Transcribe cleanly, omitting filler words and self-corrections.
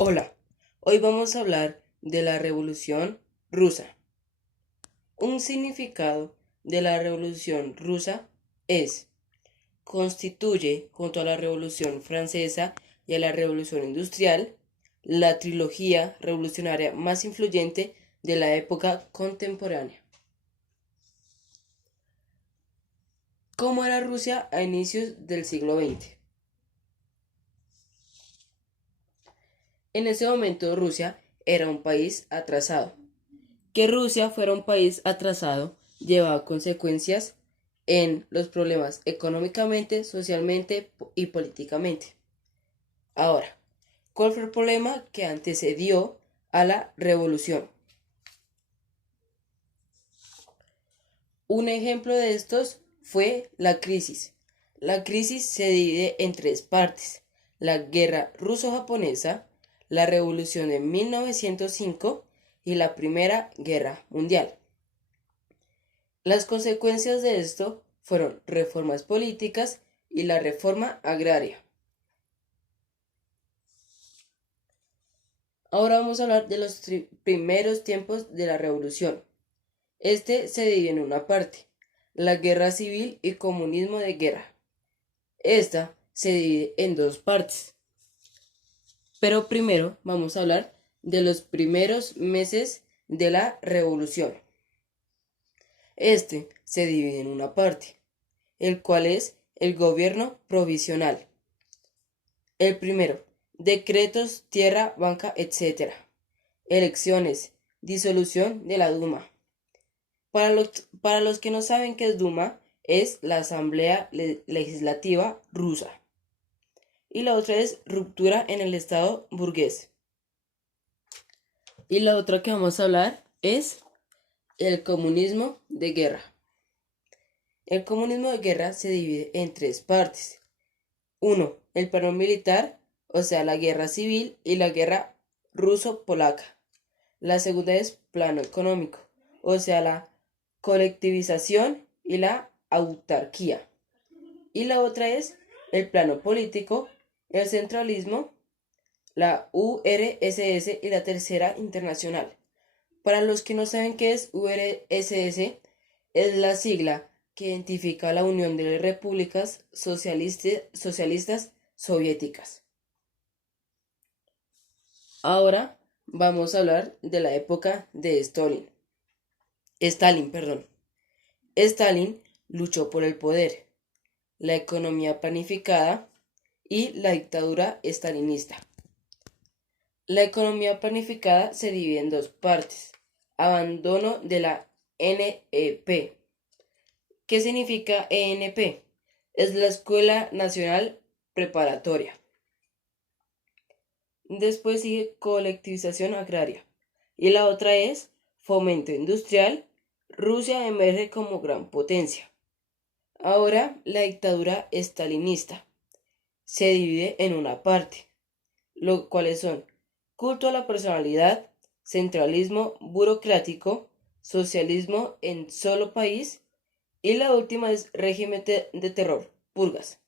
Hola, hoy vamos a hablar de la Revolución Rusa. Un significado de la Revolución Rusa es: constituye, junto a la Revolución Francesa y a la Revolución Industrial, la trilogía revolucionaria más influyente de la época contemporánea. ¿Cómo era Rusia a inicios del siglo XX? En ese momento Rusia era un país atrasado. Que Rusia fuera un país atrasado llevaba consecuencias en los problemas económicamente, socialmente y políticamente. Ahora, ¿cuál fue el problema que antecedió a la revolución? Un ejemplo de estos fue la crisis. La crisis se divide en tres partes: la guerra ruso-japonesa, la revolución de 1905 y la Primera Guerra Mundial. Las consecuencias de esto fueron reformas políticas y la reforma agraria. Ahora vamos a hablar de los primeros tiempos de la revolución. Este se divide en una parte: la guerra civil y comunismo de guerra. Esta se divide en dos partes. Pero primero vamos a hablar de los primeros meses de la revolución. Este se divide en una parte, el cual es el gobierno provisional. El primero: decretos, tierra, banca, etc. Elecciones, disolución de la Duma. Para los que no saben qué es Duma, es la Asamblea Legislativa rusa. Y la otra es ruptura en el Estado burgués. Y la otra que vamos a hablar es el comunismo de guerra. El comunismo de guerra se divide en tres partes. Uno: el plano militar, o sea, la guerra civil y la guerra ruso-polaca. La segunda es plano económico, o sea, la colectivización y la autarquía. Y la otra es el plano político, el centralismo, la URSS y la Tercera Internacional. Para los que no saben qué es URSS, es la sigla que identifica a la Unión de Repúblicas Socialistas Soviéticas. Ahora vamos a hablar de la época de Stalin. Stalin luchó por el poder, la economía planificada y la dictadura stalinista. La economía planificada se divide en dos partes: abandono de la NEP. ¿Qué significa ENP? Es la Escuela Nacional Preparatoria. Después sigue colectivización agraria. Y la otra es fomento industrial. Rusia emerge como gran potencia. Ahora la dictadura estalinista se divide en una parte, los cuales son culto a la personalidad, centralismo burocrático, socialismo en solo país y la última es régimen de terror, purgas.